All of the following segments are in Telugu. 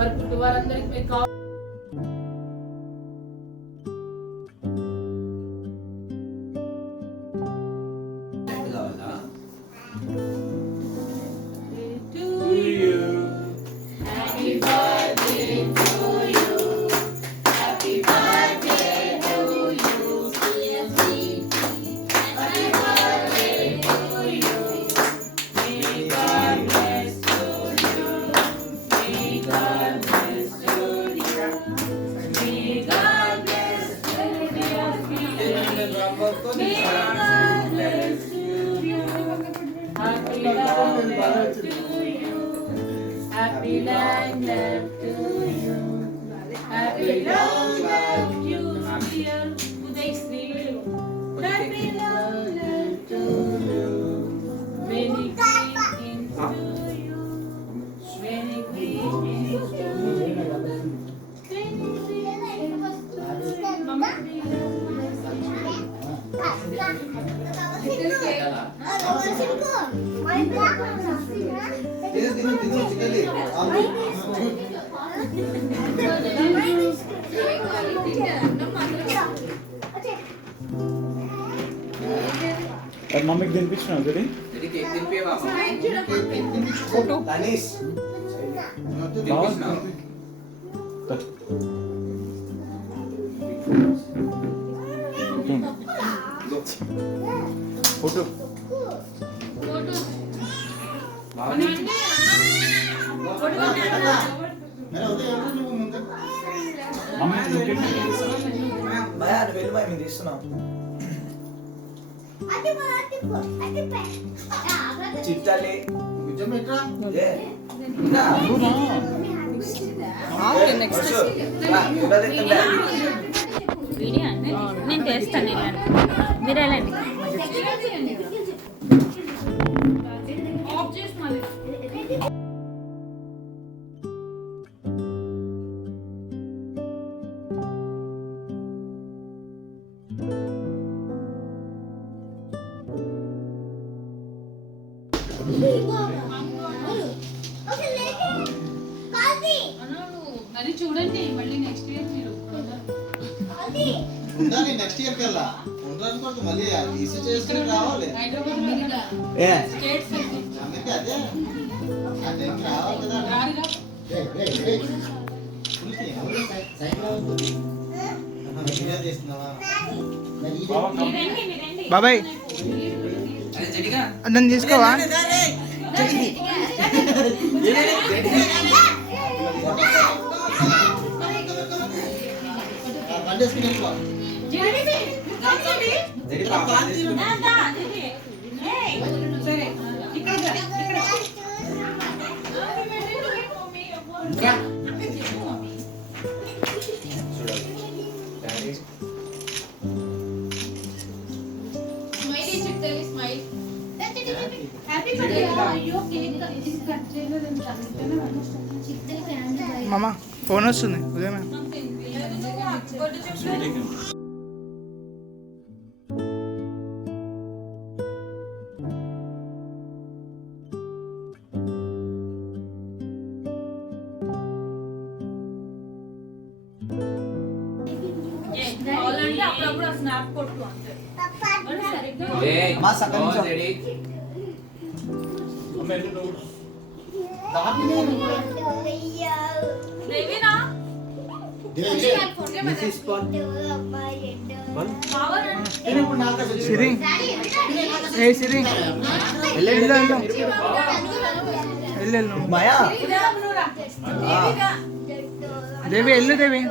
మరి పుట్టి వారందరికి మీరు Happy long life to you. Happy long life to you. Uday Sri. Happy long life to you. Many greetings to you. Many greetings to you. Many greetings to మమ్మీకి తినిపించిన ఫోటో ఫోటో చిట్టాలి వీడియో అండి నేను చేస్తాను మీరు వెళ్ళండి అది చూడండి మళ్ళీ నెక్స్ట్ ఇయర్ మీరు ఉండాలి నెక్స్ట్ ఇయర్ కల్లా ఉండడానికి మళ్ళీ ఈసీ చేసుకుని రావాలి హైదరాబాద్ స్టేట్స్ అందుకే అదే ఆ టైంకి రావాలి కదా బాబాయ్ నన్ను తీసుకోవా మామ ఫోన్ వస్తుంది ఉదయం అప్పుడప్పుడు స్నాప్ కొట్టు అంతే సిరి ఏ సిరి వెళ్ళు మాయా దేవి వెళ్ళు దేవి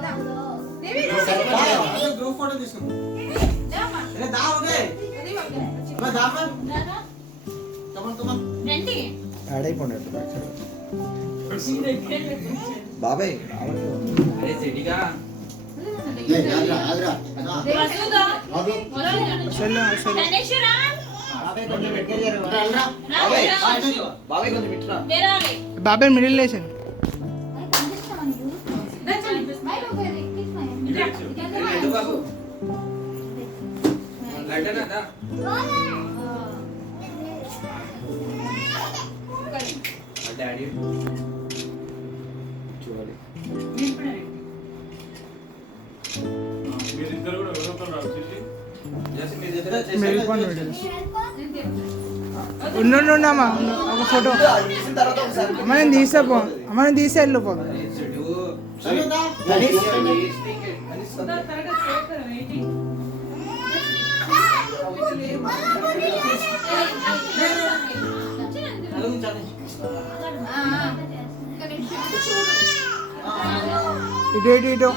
గ్రూప్ ఫోటో తీసుకుందాం బాబాయ్ బాబాయ్ మిడిల్ లేచాను డాడీ చూడాలి మేల్కొని వీడియోస్ ఉండమ్మా ఒక ఫోటో తీసిన తర్వాత ఒకసారి అమ్మ నేను తీసా పో అమ్మ నేను తీసే వెళ్ళు పో ఇటు ఇటు ఇటు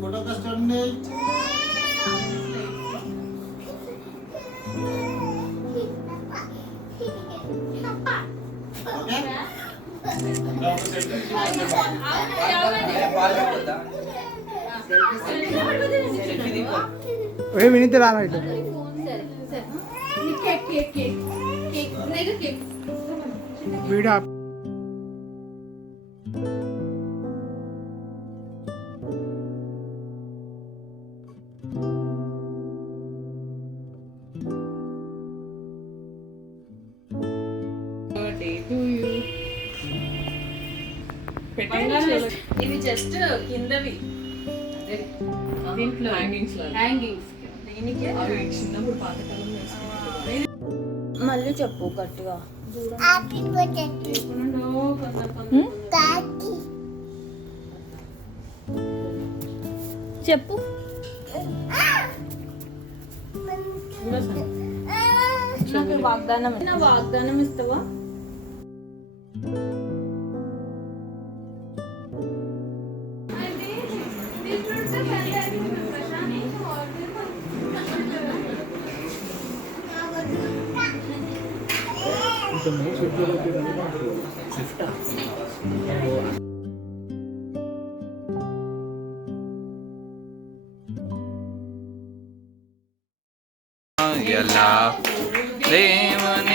ఫోటో చూడండి. ఏ వినీత రారా ఇటు వీడియో ఆపు. ఇవి జస్ట్ కిందవి దీంట్లో హ్యాంగింగ్స్ దీనికి చిన్నప్పుడు పాతకాలం మళ్ళీ చెప్పు గట్టిగా. చెప్పు. నాకు వాగ్దానం ఇస్తావా? ఎలా దేవుని